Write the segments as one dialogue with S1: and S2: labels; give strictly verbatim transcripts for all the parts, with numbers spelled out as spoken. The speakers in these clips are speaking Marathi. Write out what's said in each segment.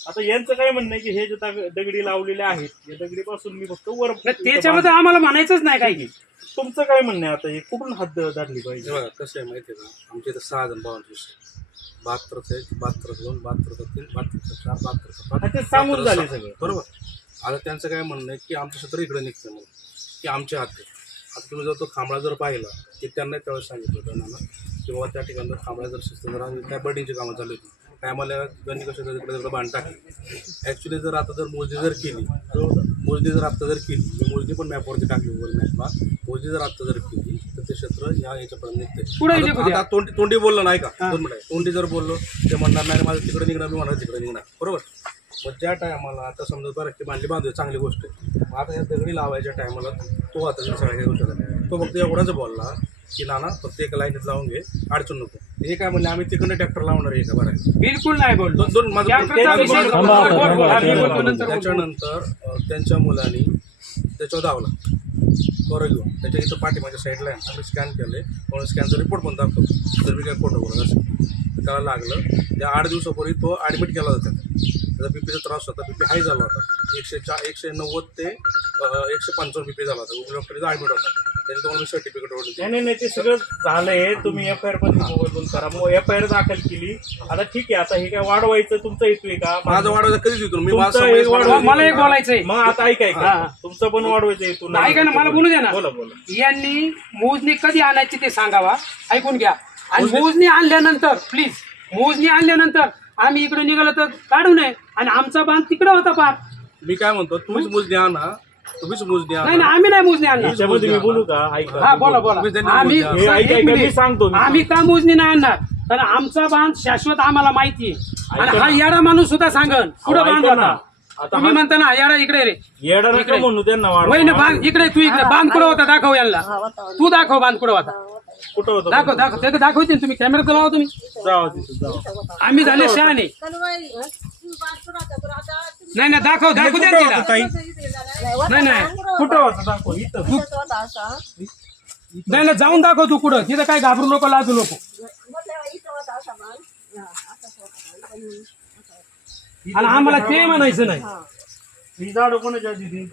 S1: आता यांचं काय म्हणणं आहे की हे जे दग- दगडी लावलेले आहेत या दगडीपासून मी फक्त वर
S2: त्याच्यामध्ये आम्हाला म्हणायचंच नाही काय की
S1: तुमचं काय म्हणणं आहे आता हे कुठून हद्द धरली पाहिजे?
S3: बघा कसं आहे माहिती आहे का, आमच्या इथं सहा जण भावांचे बहात्तरचं एक, बहात्तरचं दोन, बहात्तरचं तीन, बहात्तरचं चार, बहात्तरचं
S1: आता ते
S3: पाच,
S1: सांगून
S3: बहात्तरचं
S1: झाले
S3: सहा.
S1: सगळं.
S3: बरोबर. आता त्यांचं काय म्हणणं आहे की आमचं क्षेत्र इकडे निघतं म्हणून की आमच्या हात आहे. आता तुम्ही जर तो खांबळा जर पाहिला की त्यांना त्यावेळेस सांगितलं होतं त्यांना की बाबा त्या ठिकाणी जर खांबळा जर शिस्त जर आम्ही त्या बर्डिंगची कामं चालू होती काय आम्हाला गणी कशा तिकडे तिकडे बांध टाकली. ॲक्च्युली जर आता जर मोजणी जर केली मोजणी जर आता जर केली मी मोजणी पण मॅपवरती टाकली गुगल मॅपला मोजणी जर आता जर केली तर ते क्षेत्र या याच्यापर्यंत निघते. आता तोंडी तोंडी बोललं नाही का दोन मिनिट तोंडी जर बोललो ते म्हणणार नाही माझं तिकडे निघणार मी म्हणणार तिकडे निघणार बरोबर. मग ज्या टायमाला आता समजा बरं की बांधली बांधू चांगली गोष्ट आहे. मग आता ह्या दगडी लावायच्या टायमाला तो आता सगळ्या काही गोष्टी तो फक्त एवढाच बोलला की नाना फक्त एका लाईनीत लावून घे अडचण नको. हे काय म्हणले आम्ही तिकडनं ट्रॅक्टर लावणार आहे का बरं
S2: बिलकुल नाही बोलतो.
S3: दोन दोन माझं त्याच्यानंतर त्यांच्या मुलांनी त्याच्यावर धावला बरं घेऊन त्याच्या इथं पाठीमागच्या साईडला आहे आम्ही स्कॅन केले म्हणून स्कॅनचा रिपोर्ट पण दाखवतो जर मी काय खोटं बोलत असेल त्याला लागलं त्या आठ दिवसापूर्वी तो ॲडमिट केला होता त्याचा बीपीचा त्रास होता बीपी हाय झाला होता एकशे चार एकशे नव्वद ते एकशे पंचावन्न बीपी झाला होता गुगल डॉक्टरचा ॲडमिट होता त्याच्या तुम्हाला सर्टिफिकेट ओढली.
S1: नाही नाही नाही ते सगळं झालंय तुम्ही एफ आय आर पण मोबाईल करा मग एफ आय आर दाखल केली. आता ठीक आहे आता हे काय वाढवायचं तुमचं हेतू आहे का?
S3: माझं वाढवायचं कधीच येतो मी
S1: तुमचं हे वाढवायचं-
S2: मला एक बोलायचंय
S1: मग आता ऐकाय का तुमचं पण वाढवायचं हेतू नाही.
S2: ऐका ना मला बोलू द्या ना.
S1: बोला बोला.
S2: यांनी मोजणी कधी आणायची ते सांगावा ऐकून घ्या आणि मोजणी आणल्यानंतर प्लीज मोजणी आणल्यानंतर आम्ही इकडे निघालो तर काढू नये आणि आमचा बांध तिकडे होता पार.
S3: मी काय म्हणतो तुम्हीच मोजणी आणा तुम्हीच मोजणी
S2: नाही
S3: आणा
S2: ना आम्ही नाही मोजणी आणणार.
S1: त्याच्यामध्ये मी बोलू का? ऐका
S2: हा बोला बोला
S3: तुम्ही त्यांनी
S2: आम्ही
S3: मोजणी
S1: हे ऐका,
S2: एक
S1: ऐका, मी
S2: मिनिट.
S1: सांगतो, मी
S2: आम्ही का मोजणी नाही आणणार कारण आमचा बांध शाश्वत आम्हाला माहिती आहे आणि हा येडा माणूस सुद्धा सांगन पुढे
S1: अहो,
S2: बांध
S1: ऐका ना.
S2: होता
S1: आता
S2: तुम्ही म्हणता ना येडा इकडे रे
S1: येडा नका म्हणू त्यांना
S2: वय
S1: वाढवा.
S2: ना बांध इकडे तू इकडे बांध कुठं होता दाखव यांना तू दाखव बांध कुठं होता
S1: कुठं होतं?
S2: दाखव दाखव ते दाखवते तुम्ही कॅमेरा लावा तुम्ही
S1: जावा तिथं, जावा.
S2: आम्ही झाले शहाणे नाही नाही दाखव दाखवू द्या
S1: कुठं
S2: तिला.
S1: होतं ताई?
S2: नाही नाही
S1: कुठं होतं दाखव इथं.
S2: नाही नाही जाऊन दाखव तू कुठं तिथं काय घाबरू नको लाजू नको आणि आम्हाला ते म्हणायचं नाही.
S1: ही झाडं कोणाच्या आधी ती?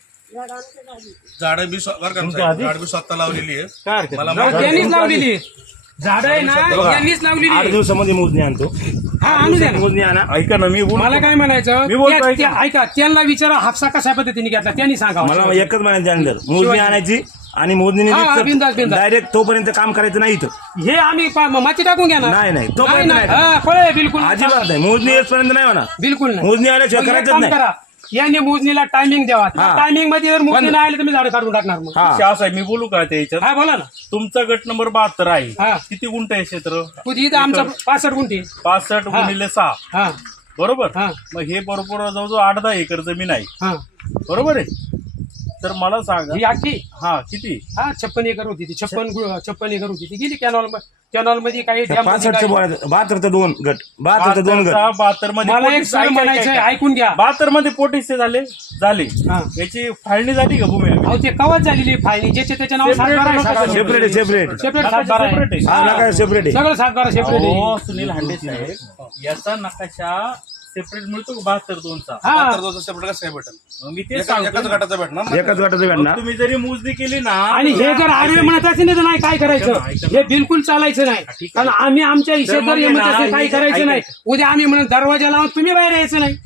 S3: झाडं बी स्व- बरं का
S1: तुमच्या आधी?
S3: झाड बी स्वतः लावलेली आहे
S1: काय हरकत
S3: मला
S1: नाही.
S2: जाऊ, त्यांनीच लावलेली झाड आहे ना यांनीच लावलेली
S4: आठ
S2: आहे.
S4: दिवसामध्ये मोजणी आणतो
S2: हा आणू द्या ना.
S4: मोजणी आणा.
S1: ऐका ना मी बोलतो.
S2: मला काय म्हणायचं
S1: मी बोलतो,
S2: त्या-
S1: ऐका.
S2: त्या- ऐका त्यांना विचारा हापसा कशा पद्धतीने घेतला त्यांनी सांगा
S4: मला एकच म्हणायचं अंदर मोजणी आणायची आणि
S2: हा, बिंदास,
S4: मोजणी
S2: बिंदास.
S4: डायरेक्ट तोपर्यंत काम करायचं नाही इथं
S2: हे आम्ही पा- माती टाकून घ्या ना
S4: नाही, नाही. तो
S2: नाही,
S4: पर्यंत
S2: नाही.
S4: नाही.
S2: हा, कळलंय, बिलकुल
S4: अजिबात नाही मोजणी येईपर्यंत नाही म्हणा
S2: बिलकुल नाही
S4: मोजणी आल्याशिवाय
S2: मग एक
S4: करायचंच
S2: काम
S4: नाही.
S2: करा यांनी मोजणीला टायमिंग द्यावा
S4: हा.
S2: टायमिंग मध्ये जर मोजणी नाही आली तर मी झाड काढून टाकणार मग
S4: हा
S1: शाह साहेब मी बोलू का त्या याच्यात?
S2: हा बोला ना
S1: तुमचा गट नंबर बहात्तर आहे
S2: हा.
S1: किती गुंठ आहे क्षेत्र?
S2: तुझी इथं आमचा पासष्ट गुंठी
S1: पासष्ट
S2: हा.
S1: गुणिले सहा
S2: हा
S1: बरोबर.
S2: हा.
S1: मग हे बरोबर जवळजवळ आठ दहा एकर जमीन आहे
S2: हा
S1: बरोबर आहे. तर मला सांगा
S2: ही आखी
S1: हा किती
S2: हा छप्पन एकर होती ती छप्पन गु- छप्पन एकर होती ती गेली कॅनॉल कॅनॉल मध्ये काही dam मध्ये
S4: पासष्टचं
S2: काही-
S4: बोलायचं बहात्तरचं दोन गट बहात्तरचं दोन गट
S1: बहात्तर मध्ये
S2: मला एक
S1: पोटीस-
S2: सर
S1: ऐका,
S2: म्हणायचं
S1: ऐका,
S2: ऐकून घ्या
S1: बहात्तर मध्ये पोटीसचे झाले झाले
S2: हा.
S1: याची फाळणी झाली का भूमी
S2: अहो ते कवच झालेली फायली ज्याचे त्याच्या नाव
S1: Separate
S2: सातबारा आहे
S1: नका
S2: सगळं.
S4: सेपरेट आहे सेपरेट
S2: सेपरेट सातबारा
S1: Separate
S2: आहे
S1: आहे.
S4: हा नका सेपरेट आहे
S2: सगळं सातबारा सेपरेट आहे
S1: हो सुनील हांडे साहेब याचा नकाशा सेपरेट मिळतो का बहात्तर दोनचा?
S2: हा
S3: बहात्तर दोनचं सेपरेट कसं काय भेटेल
S1: मग मी ते
S3: एका-
S1: सांगतो
S3: एकाच
S1: ना.
S3: गटाचं भेटणार ना.
S4: एकाच गटाचं
S1: मग
S4: भेटणार
S1: तुम्ही जरी मोजणी केली ना
S2: आणि हे जर आडवे म्हणत असेल तर नाही काय करायचं
S1: ऐका ना, ऐका ना.
S2: हे बिलकुल चालायचं नाही
S1: ठीक आहे.
S2: कारण आम्ही आमच्या हिशेब
S1: मग
S2: जर
S1: हे
S2: म्हणत
S1: ना,
S2: असेल काही
S1: हे-
S2: करायचं
S1: ऐका-
S2: नाही उद्या आम्ही म्हणून दरवाजा लावून तुम्ही बाहेर यायचं नाही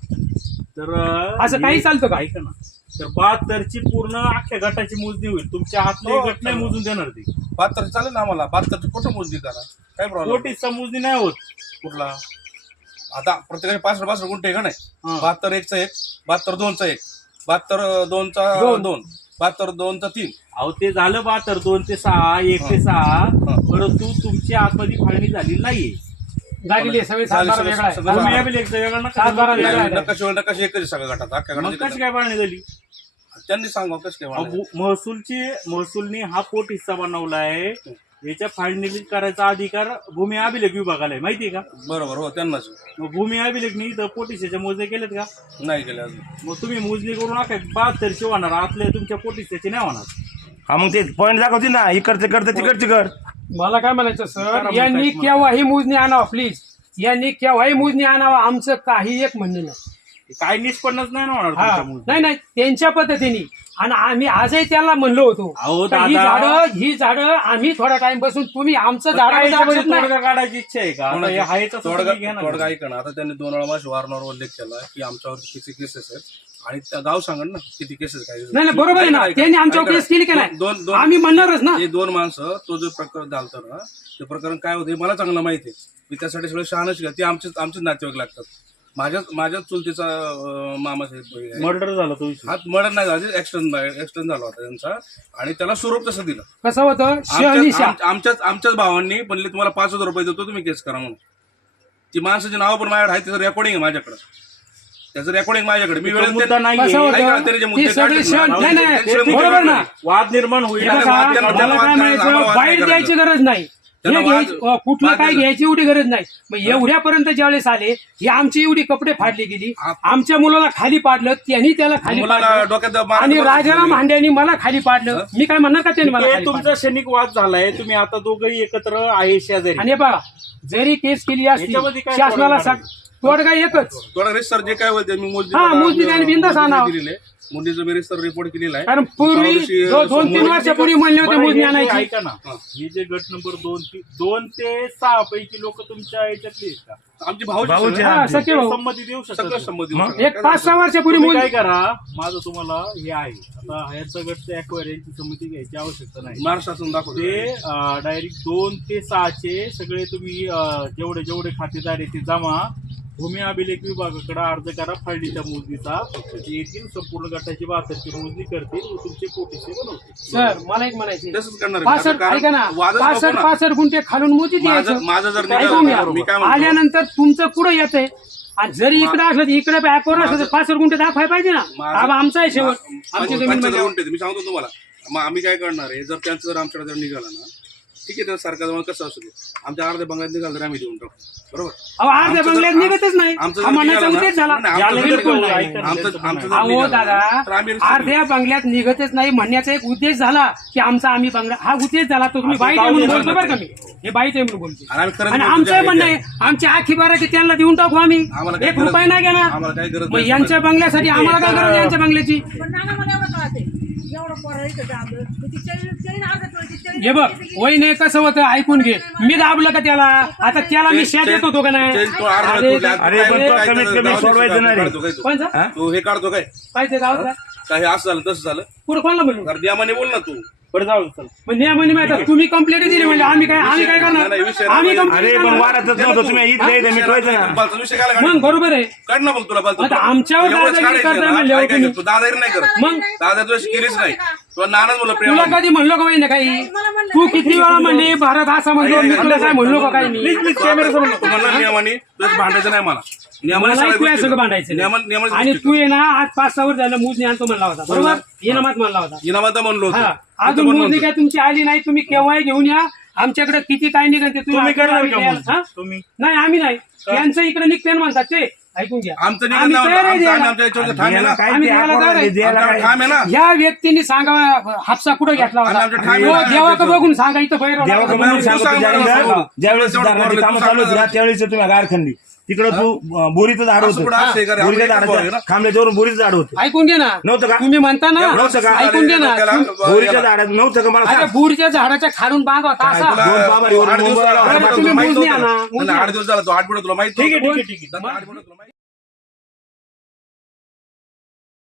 S1: तर
S2: असं
S1: हे-
S2: काही चालतं का?
S1: ऐका ना तर बहात्तरची पूर्ण अख्ख्या गटाची मोजणी होईल तुमच्या हातले
S3: हो,
S1: गट नाही मोजून देणार ती
S3: बहात्तर चालेल ना आम्हाला बहात्तरची कुठं मोजणी करा काय प्रॉब्लेम
S1: कोटीचा मोजणी नाही होत.
S3: कुठला आता प्रत्येकाचे पाच पाच गुंठे आहे का नाही
S1: हा.
S3: बहात्तर एकचा एक बहात्तर दोनचा एक बहात्तर दोनचा
S2: दोन.
S3: दोन बहात्तर दोनचा तीन
S1: अहो ते झालं बहात्तर दोन ते सहा एक ते सहा
S3: हा.
S1: परंतु तुमची आतमध्ये फाळणी झाली नाहीये.
S2: झालेली आहे, सगळे
S3: झाली,
S2: सातबारा
S3: सगळं-
S2: वेगळा आहे
S3: सगळं-
S1: भूमी अभिलेख वेगळा नका
S2: सातबारा
S1: करू.
S2: वेगळा आहे.
S3: नकाशी नकाशी एकच आहे सगळ्या गटात अख्ख्या
S1: मग
S3: गटात
S1: कशी काय फाळणी झाली?
S3: त्यांनी सांगा कसं काय
S1: अहो,
S3: वाढलं.
S1: भू- महसूलची महसूलने हा पोट हिस्सा बनवलाय याच्या फाळणी करायचा अधिकार भूमी अभिलेख विभागाला आहे माहितीये का?
S3: बरोबर हो त्यांनाच
S1: मग भूमी अभिलेखनी इथं पोटिसाच्या मोजण्या केल्यात का?
S3: नाही केले अजून
S1: मग तुम्ही मोजणी करून नका बहात्तरशे होणार आतल्या तुमच्या पोटिसाची नाही होणार.
S4: हा मग ते पॉईंट दाखवते ना इकडचे करते तिकडचे कर
S2: मला काय म्हणायचं
S1: करा
S2: सर
S1: मग
S2: यांनी
S1: काय मग.
S2: केव्हाही मोजणी आणावं प्लीज यांनी केव्हाही मोजणी आणावं आमचं काही एक म्हणणं नाही
S1: काय निष्पन्नच नाही ना होणार
S2: हा
S1: तुमच्या मोजणीत.
S2: नाही नाही त्यांच्या पद्धतीने. आणि आम्ही आजही त्यांना म्हणलो होतो
S1: अहो,
S2: का ही
S1: दादा.
S2: झाडं ही झाडं आम्ही थोडा टाइम बसून तुम्ही आमचं
S1: पण काय
S2: झाड
S1: याच्यामध्ये तोडगा काढायची इच्छा आहे का आता हे आहे तसं
S3: तोडगा
S1: तुम्ही घ्या ना.
S3: तोडगा ऐका ना. आता त्यांनी दोन वेळा माझ्या वारंवार उल्लेख केला की आमच्यावर किती केसेस आहेत आणि त्या गाव सांगन ना किती केसेस काय
S2: नाही नाही बरोबर आहे ना. त्यांनी आमच्यावर केस केली की
S3: दोन
S2: नाही
S3: दोन दोन
S2: आम्ही म्हणणारच ना.
S3: हे दोन माणसं तो जो प्रकरण झालतं ना ते प्रकरण काय होतं हे मला चांगलं माहिती आहे. मी त्यासाठी सगळं शहाणच केलं. ते आमचेच आमचेच नातेवाईक लागतात. माझ्याच माझ्याच चुलतीचा मामा
S1: मर्डर झाला तो विषय.
S3: हात मर्डर नाही झाला एक्सटर्न एक्सटर्न झाला होता त्यांचा आणि त्याला स्वरूप तसं दिलं.
S2: कसं होतं
S3: आमच्या-
S2: शहनिशा
S3: आम- आमच्याच आमच्याच भावांनी म्हणले तुम्हाला पाच हजार रुपये देतो तुम्ही केस करा म्हणून. ती माणसाची नावं पण माझ्याकडे आहे. त्याचं रेकॉर्डिंग आहे माझ्याकडे. त्याचं रेकॉर्डिंग माझ्याकडे. मी
S1: तो
S3: वेळेत
S1: मुद्दा नाही
S2: कसं
S1: आहे.
S3: ऐका ना,
S2: होतं
S3: त्याने जे
S2: ती
S3: मुद्दे
S2: सगळी
S3: काढले
S2: शहन
S3: ना,
S2: नाही नाही
S3: ते- ते-
S2: बरोबर ना.
S1: वाद निर्माण होईल.
S2: हे
S3: त्याला
S2: बघा,
S3: वाद- त्याला
S2: मला
S3: वाद
S2: काय
S3: नाही
S2: म्हणायचं
S3: करायचा. आम्हाला
S2: वाईट
S3: वाद
S2: द्यायची
S3: नाही
S2: गरज नाही. हे
S3: त्याला वाद-
S2: घ्यायची- अं, कुठलं
S3: वाद
S2: काय
S3: द्यायचं.
S2: घ्यायची एवढी गरज नाही. मग एवढ्यापर्यंत ज्यावेळेस आले ही आमची एवढी कपडे फाडली गेली.
S3: आप-
S2: आमच्या मुलाला खाली पाडलं त्यांनी त्याला खाली
S3: मुलाला
S2: पाडलं
S3: डोक्यात मार-
S2: आणि राजाराम हांड्यांनी मला खाली पाडलं. मी काय म्हणणार का त्यांनी मला
S1: ते
S2: खाली
S1: तुमचा
S2: पाडलं?
S1: क्षणिक वाद झालाय. तुम्ही आता दोघंही एकत्र आहे शेजारी.
S2: आणि हे बघा जरी केस केली असती
S1: याच्यामध्ये काय
S2: शासनाला
S1: तोडगा
S2: सांग तोडगा एकच.
S3: थोडा रिसर्च जे काय होते मी मोजणी
S2: हा, मोजणी त्यांनी बिनधास्त आणावं.
S3: दिलेले मोदीचं मी रिसर्च रिपोर्ट केलेला आहे.
S2: कारण पूर्वी
S3: त्यावर्षी
S2: दो- दोन तीन
S3: समोर-
S2: वर्षापूर्वी म्हणले होते
S1: बरं,
S2: मोजणी
S1: हे जे
S2: आणायची.
S1: ऐका ना हे जे गट नंबर दोन ती- दोन ते सहा पैकी लोक तुमच्या याच्यातली आहेत का?
S3: आमची भाऊची
S4: भाऊची
S3: सगळे-
S2: हा, सख्खे भाऊ.
S1: संमती देऊ शकतात
S3: सगळं
S1: का?
S3: संमती
S4: मग?
S3: देऊ
S2: एक पाच सहा वर्षापूर्वी
S1: तुम्ही
S2: मोजणी
S1: काय करा माझं तुम्हाला हे आहे आता ह्याचं गटचं अॅक्वायर यांची संमती घ्यायची आवश्यकता नाही.
S3: महाराष्ट्र शासन दाखवते.
S1: ते डायरेक्ट दोन ते सहाचे सगळे तुम्ही अं, जेवढे जेवढे खातेदार आहे ते जमा भूमी अभिलेख विभागाकडे अर्ज करा फाळणीच्या मोजणीचा. ते येतील संपूर्ण गटाची बहात्तरची मोजणी करतील व तुमचे पोटीचे बनवतील.
S2: सर मला एक म्हणायचे
S3: तसंच करणार आहे.
S2: पासष्ट
S3: कारण
S2: ऐका ना
S3: वादच नको
S2: पासष्ट
S3: ना.
S2: पासष्ट गुंठे खालून मोजीत
S3: माझं
S2: यायचं.
S3: माझं जर
S2: ऐकून घ्या.
S3: निघालं मी काय म्हणतो
S2: आल्यानंतर तुमचं पुढे येतंय आणि जरी इकडे असलं तर इकडे बॅकवर असलं तर पासष्ट गुंठे दाखवायला पाहिजे ना.
S3: माझं-
S2: बाबा आमचा आहे शेवट आमची
S3: पंचवीस
S2: जमीन म्हणजे
S3: गुंठे. मी सांगतो तुम्हाला मग आम्ही काय करणार आहे जर त्यांचं जर आमच्याकडे जर निघालं ना ठीक आहे तर सरकार कसं असू दे आमच्या अर्ध्या बंगल्यात निघालं तर आम्ही देऊन टाकू. बरोबर
S2: अहो अर्ध्या
S3: आमचं जर-
S2: बंगल्यात निघतच नाही.
S3: आमचं जर
S2: हा म्हणायचा
S3: निघालं ना-
S2: उद्देश झाला.
S3: नाही, आमचं जर
S2: बिलकुल
S3: निघालं-
S2: नाही.
S1: ऐका ना,
S3: आमचं
S1: त्यांचं
S3: आमचं जर
S2: अहो
S3: निघालं
S2: दादा
S3: ना, तर आम्ही रिस्क
S2: अर्ध्या बंगल्यात निघतच नाही म्हणण्याचा एक उद्देश झाला की आमचा आम्ही बंगला हा उद्देश झाला तो तुम्ही
S1: असं
S2: बाईट
S1: जाऊ
S2: म्हणून
S1: दे
S2: बोलतो
S1: ना.
S2: बरं का मी हे बाईट आहे म्हणून बोलतो.
S3: आणि आम्ही खरंच
S2: आणि
S3: बोलतो
S2: आमचं
S3: जे
S2: म्हणणं
S3: आहे
S2: आहे आमची आखी बाराची त्यांना देऊन टाकू आम्ही
S3: आम्हाला काही
S2: एक
S3: गरज
S2: रुपये नाही घेणार.
S3: आम्हाला काही गरज
S2: मग
S3: नाही.
S2: यांच्या बंगल्यासाठी आम्हाला काय गरज आहे यांच्या बंगल्याची.
S5: पण नाना मला एवढं कळते एवढं पोरं इथं दाबलं ती चैन चैन अर्धा तोळची चैन
S2: हे बघ वहिने कसं होतं ऐकून घे मी दाबलं का त्याला आता त्याला मी शेत देत होतो का नाही.
S3: चैन तो अर्धा
S2: अरे,
S3: तोडला.
S4: अरे, पण तो
S3: काय
S4: कमीत
S3: तर
S4: कमी
S3: गावात
S4: सोडवायचं नाही रे.
S3: काढतो काय तो?
S2: कोणचा
S4: हा?
S3: तो हे काढतो काय
S2: काय ते गावातला
S3: काय हे असं झालं तसं झालं
S2: पुढे कोणाला म्हणलो
S3: तर द्यामाने बोल ना तू
S1: बरं जाऊ दे, चला.
S2: मग नियमाने माहिती तुम्ही कंप्लेंट दिली म्हणजे आम्ही काय आम्ही काय
S3: नाही, नाही,
S2: करणार
S3: विषय
S2: आम्ही
S3: नाही.
S4: अरे पण
S2: कंप्लेंट
S4: वारातच नव्हतं तुम्ही इथं इथं मिटवायचं ना.
S3: बालचा विषय काय
S2: मग बरोबर आहे
S3: काढ ना मग तुला बालचा
S2: आता आमच्यावर
S3: एवढंच
S2: दादागिरी
S3: काढायचं
S2: करताय
S3: ना.
S2: म्हणल्यावर
S3: काय काय
S2: तुम्ही.
S3: तू दादागिरी नाही करत
S2: मग
S3: दादा तुझ्या केलीच नाही तुला नानाच बोलला
S2: तुला
S3: प्रेम
S2: कधी म्हणलो का वहिने काही तू किती वेळा म्हणली भारत असा म्हणलो मी तुला काय म्हणलो का काही मी
S1: प्लीज प्लीज कॅमेरा समोर
S3: तू म्हणला नियमाने तुझं भांडायचं नाही मला नियमाने
S2: मला
S3: सगळ्या
S2: तू
S3: गोष्टी
S2: सगळं
S3: कर.
S2: भांडायचं नाही.
S3: नियमा- नियमाने
S2: आणि
S3: गोष्टी
S2: तू ये ना आज पाच सहा वर झालं मोजणी आणतो म्हणला होता बरोबर इनामात म्हणला होता
S3: कर. इनामात म्हणलो होतो.
S2: हा
S3: इथं
S2: अजून
S3: पण
S2: मोजणी
S3: म्हणतो.
S2: काय तुमची आली नाही तुम्ही केव्हाही घेऊन या आमच्याकडे किती काय निघत ते
S1: तुम्ही करणार का
S2: आम्ही
S1: मोजणी?
S2: हा?
S1: तुम्ही
S2: नाही आम्ही नाही त्यांचं इकडे निघते म्हणतात ते ऐकून घ्या
S3: आमचं नियम
S2: आम्ही
S3: नाही
S2: तयार आहे
S3: आमचं-
S2: द्यायला.
S3: आमच्या याच्यावर ठाम आहे
S4: द्यायला
S3: ना
S4: काय
S2: आम्ही
S4: ते
S2: द्यायला
S4: आपण
S2: तयार आहे.
S4: द्यायला
S3: आमच्यावर
S4: काय
S3: ठाम आहे ना
S2: या व्यक्तींनी सांगा हापसा कुठं घेतला
S3: आणि
S2: होता
S3: आमच्या ठाम
S2: हो,
S3: आहे.
S2: देवाकडे बघून सांगा इथं बैर
S4: देवा
S2: होता.
S4: म्हणून
S3: तू
S4: सांगतो
S3: सांग मला
S4: ज्यावेळेस
S3: सांगू.
S4: ज्यावेळेस
S3: तेवढं
S4: धरणाची
S3: बोलले,
S4: कामं
S3: तू
S4: चालू होती ना
S3: सांग.
S4: त्यावेळेस तुम्ही गारखंडी तिकडं तू अं, बोरीचं झाड
S3: असं कुठं असं आहे का रे?
S4: होतं बोरीच्या
S3: आपण एकच भाऊ आहे
S4: झाडाच्या
S3: ना?
S4: खांबल्याच्यावरून बोरीचं झाड होतं
S2: ऐकून घे ना
S4: नव्हतं का?
S2: तुम्ही म्हणता ना
S4: नव्हतं का?
S2: ऐकून घे ना
S3: त्याला-
S2: तुम-
S4: बोरीच्या झाडात नव्हतं का मला
S2: अरे
S4: सांग.
S2: बुरच्या झाडाच्या खालून बांध होता असा
S3: तुला-
S4: दोन बाबारी वरून
S3: आठ दिवस
S4: मुंबईला
S3: आठ
S4: आला.
S3: दिवस
S2: तुम्ही
S3: तुला माहित
S2: मोजणी
S3: नव्हतं.
S2: आणा,
S3: नाही,
S2: मोजणी
S3: आठ दिवस झाला तो आठ मिनिट तुला माहित
S1: ठीक आहे,
S3: नव्हतं.
S1: ठीक आहे, ठीक आहे.
S3: दादा, आठ मिनिट तुला माहित